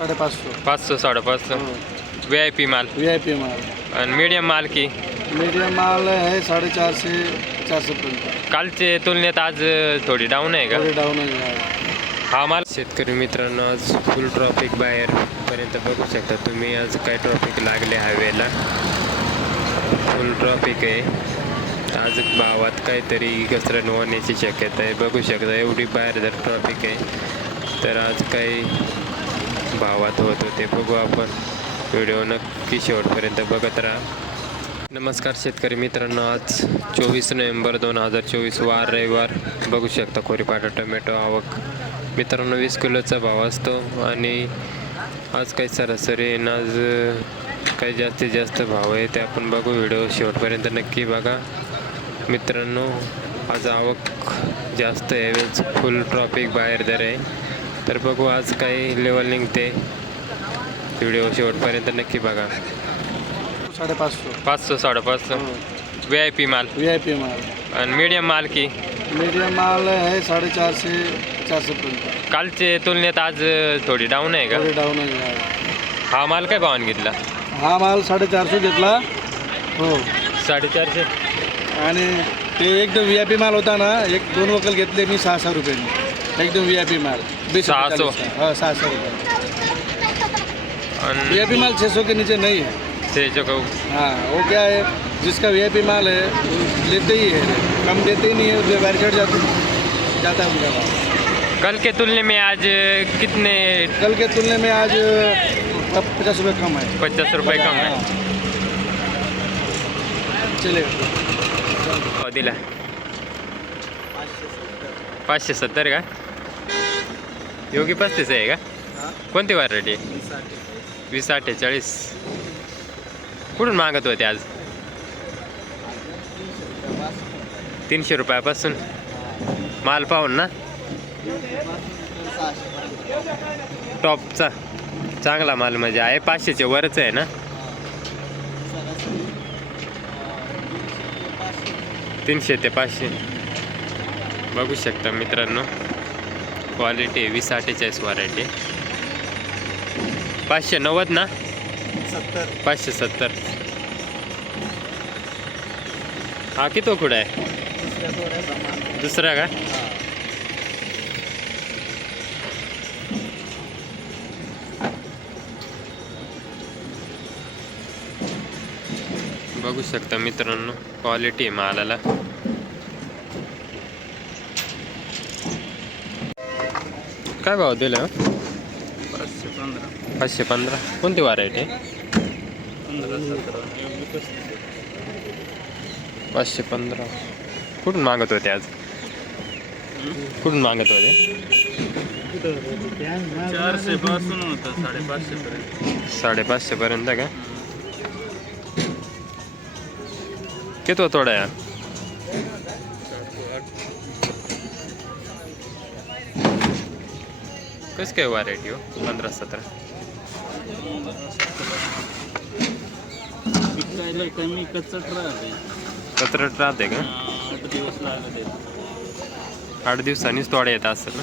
550. 500 550 VIP माल VIP माल. आणि मीडियम माल की मीडियम माल है 450 400 पर्यंत. कालचे तुलनेत आज थोडी डाऊन आहे का? थोडे डाऊन आहे. हा माल शेतकरी मित्रांनो आज फुल ट्रॉफिक बाहेरपर्यंत बघू शकता तुम्ही. आज काय ट्रॉफिक लागले हायवेला, फुल ट्रॉफिक आहे. आज भावात काहीतरी घसरण होण्याची शक्यता आहे. बघू शकता एवढी बाहेर जर ट्रॉफिक आहे तर आज काही भावात होत होते बघू आपण. व्हिडिओ नक्की शेवटपर्यंत बघत राहा. नमस्कार शेतकरी मित्रांनो, आज 24 नोव्हेंबर 2024 वार रविवार. बघू शकता खोरीपाटा टोमॅटो आवक मित्रांनो 20 किलोचा भाव असतो आणि आज काही सरासरी आज काही जास्तीत जास्त भाव आहे ते आपण बघू. व्हिडिओ शेवटपर्यंत नक्की बघा मित्रांनो. आज आवक जास्त यावेळेस फुल ट्रॉफिक बाहेर दर आहे तर बघू आज काही लेवल निघते. व्हिडिओ शेवटपर्यंत नक्की बघा. 550. 500 550 VIP माल VIP माल. आणि मीडियम माल की मीडियम माल है 450 400 पर्यंत. कालचे तुलनेत आज थोडी डाऊन आहे का? थोडे डाऊन आहे. हा माल काय भावाने घेतला? हा माल 450 घेतला. हो 450. आणि ते एकदम VIP माल होता ना, 1-2 वकल घेतले मी 600 रुपये एकदम VIP माल. 600? हाँ 600 रुपये. आणि VIP माल 600 के नीचे नहीं है. ते जो कहू हाँ वो क्या है, जिसका VIP माल है वो लेते ही है, कम देते ही नहीं है, उसमें बैरिकेड जाता है उनका माल. कल के तुलने में आज कितने? कल के तुलने में आज 50 रुपये कम है. 50 रुपये कम है. हाँ. चलेगा. हो दिला 570 का? योगी 35 आहे का? कोणती व्हरायटी? 2048. कुठून मागत होते आज? 300 रुपयापासून माल पाहून ना. टॉपचा चांगला माल म्हणजे आहे. 500चे वरच आहे ना. 300 ते 500 बघू शकता मित्रांनो. Quality 2048 variety. 590 ना. 570. हा किती कुठं आहे? दुसरा का? बघू शकता मित्रांनो क्वालिटी आहे मालाला. काय भाव दिला? 515. कोणती व्हरायटी? 515. कुठून मागत होते आज? कुठून मागत होते? 400 पासून होतं 550 पर्यंत. 550 पर्यंत का? किती थोडा आहे? कसं काय व्हरायटी हो? 15-17 विकायला कमी कचट राहते. कचरट राहते का? 8 दिवस लागले. 8 दिवसांनीच तोडा येत असेल ना.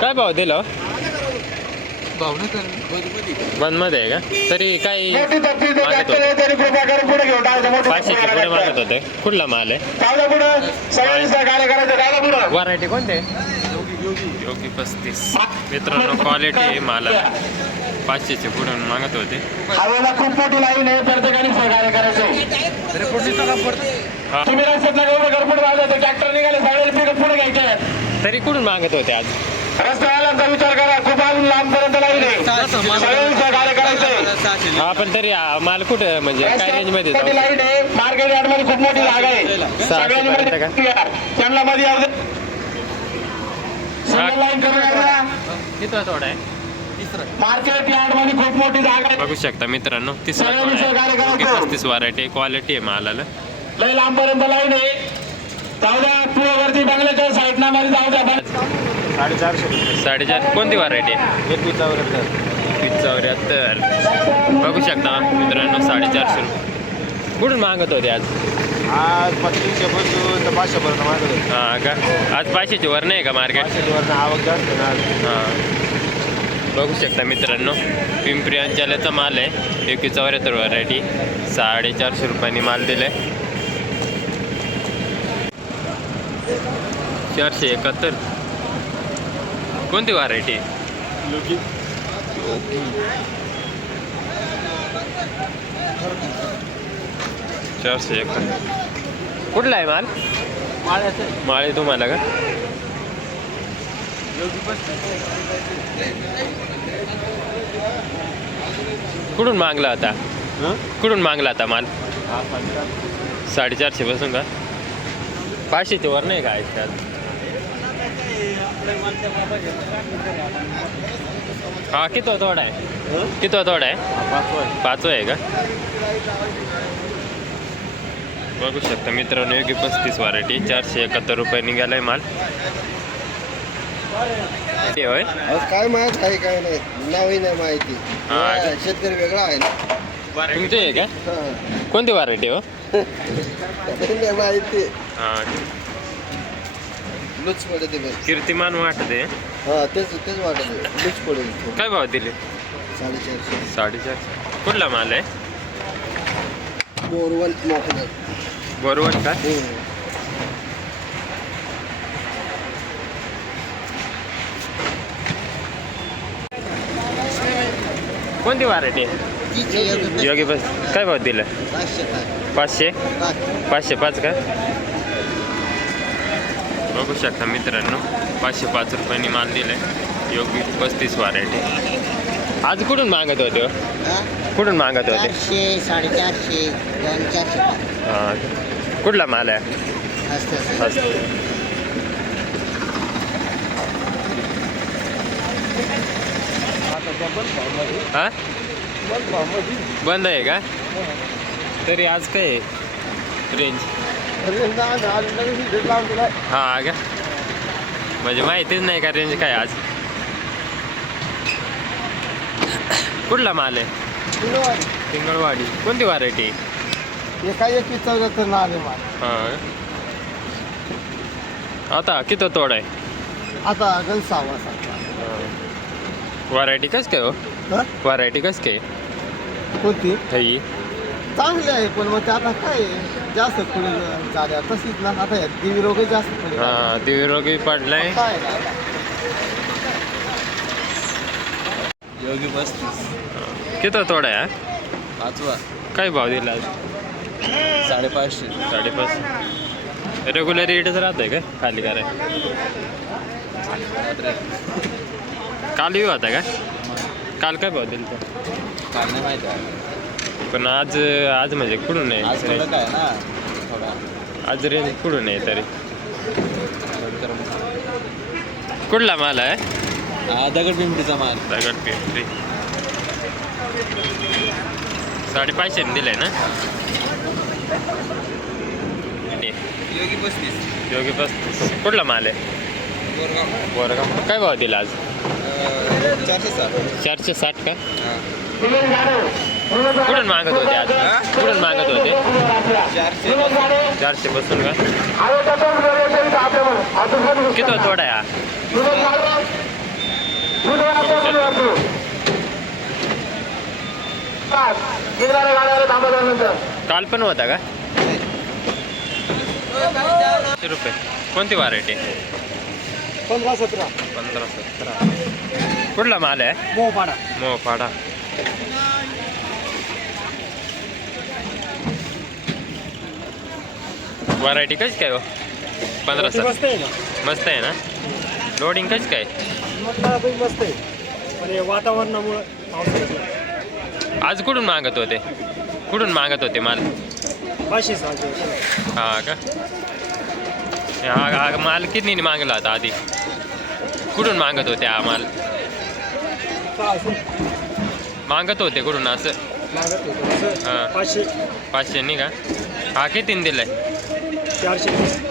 काय भाव दिला? बंद मध्ये आहे का? तरी काही मागत होते 500चे पुढे मागत होते. कुठला माल आहे? व्हरायटी कोणते? योगी 35. मित्रांनो क्वालिटी आहे मालाला. 500चे पुढे मागत होते. खूप मोठी लाईन आहे, प्रत्येकाने सहकार्य करायचं. ट्रॅक्टर निघाले सगळे पुढे घ्यायचे. तरी कुठून मागत होते आज? रस्त्यावाल्यांचा विचार करा, खूप लांबपर्यंत लाईन आहे, सगळे सहकार्य करायचंय. हा पण तरी माल कुठं म्हणजे काय रेंज मध्ये? लाईन आहे, मार्केट यार्ड मध्ये खूप मोठी जागा आहे. सगळ्यांनी त्यांना मध्ये लाईन किती थोडा आहे? मार्केट यार्ड मध्ये खूप मोठी जागा आहे. बघू शकता मित्रांनो 35 व्हरायटी. क्वालिटी आहे मालाला. लय लांबपर्यंत लाईन आहे. जाऊ द्या पुढे बंगल्याच्या साईडना मध्ये जाऊ द्या. 450. कोणती व्हरायटी आहे? 74. बघू शकता मित्रांनो 450 रुपये. कुठून मागत होते आज? आज 300 पासून तर 500 पर्यंत मागवले. हां का आज 500च्या वर नाही का मार्केट? 500 आवक जास्त आहे ना आज. हां बघू शकता मित्रांनो पिंपरी अंचाल्याचा माल आहे 2174 व्हरायटी 450 रुपयांनी माल दिला आहे. 471 कोणती व्हरायटी? 471 कुठला आहे माल? माळे तुम्हाला का? कुठून मागला होता? कुठून मागला होता माल? 450 पासून का? 500च्या वर नाही का आज? हा किती तोडा आहे? किती तोडा आहे? 5 आहे का? बघू शकता मित्रांनो योगी 35 व्हरायटी 471 रुपये निघालाय माल. ते होय काय माहित आहे काय नाही नावही नाही माहिती. हा. शेतकरी वेगळा आहे ना. तुमचे आहे का? कोणती व्हरायटी हो? माहिती हां लुच पडते बघ. कीर्तिमान वाटते. हा तेच वाटत लुच पडेल. काय भाव दिले? 450. 450 कुठला माल आहे? बोरवल मोठं. बरोबर का? कोणती व्हरायटी आहे? योगी बस काय भाव दिला? 500 505 का? बघू शकता मित्रांनो 505 रुपयांनी माल दिलाय योगी 35 व्हरायटी. आज कुठून मागत होते हो? कुठून मागत होते? 400 450 450. हां कुठला माल आहे? असतं हां बंद आहे का? तरी आज काय आहे रेंज? हां का म्हणजे माहितीच नाही का रेंज काय आज? कुठला माल आहे? पिंगळवाडी कोणती व्हरायटी? एका 2174 नाव आहे माल. हां आता किती तोड आहे? आता गण 6 व्हरायटी कस काय हो? व्हरायटी कस काय कोणती ही? चांगली आहे पण मग ते आता काय जास्त पुढे झाल्या तशीच ना. आता या दिवी रोगही जास्त पुढे हां दिविरोगी पडलाय. काय ना आता. योगी 35 किती तोड आहे? 5वा काय भाव दिला आज? 550. 550 रेग्युलर रेटच राहतंय का खाली काय? काल येऊ होता का? काल काय भाव दिला? काय नाही माहिती आहे. पण आज आज म्हणजे कुठून आज आहे? थोडं काय ना थोडा आज रेंज कुठून आहे तरी? कुठला माल आहे? दगड पिंपरीचा माल. दगड पिंपरी 550 दिलाय ना? योगी 35 योगी 35 कुठला माल आहे? बोरगाव काय भाव दिला आज? 460. 460 का? कुठून मागत होते आज? कुठून मागत होते? 400 पासून का? किती तोडा आहे? काल पण होता का? 100 रुपये कोणती व्हरायटी? 15-17 15-17 कुठला माल आहे? मोपाडा व्हरायटी कशी काय हो? 15-17 मस्त आहे ना? लोडिंग कशी काय? मस्त आहे पण वातावरणामुळे आज कुठून मागत होते? कुठून मागत होते माल? 500. हा का? हा माल किती मागला होता आधी? कुठून मागत होते हा माल? मागत होते कुठून असं? हां 500 नाही का? हा कितीने दिलाय? 400.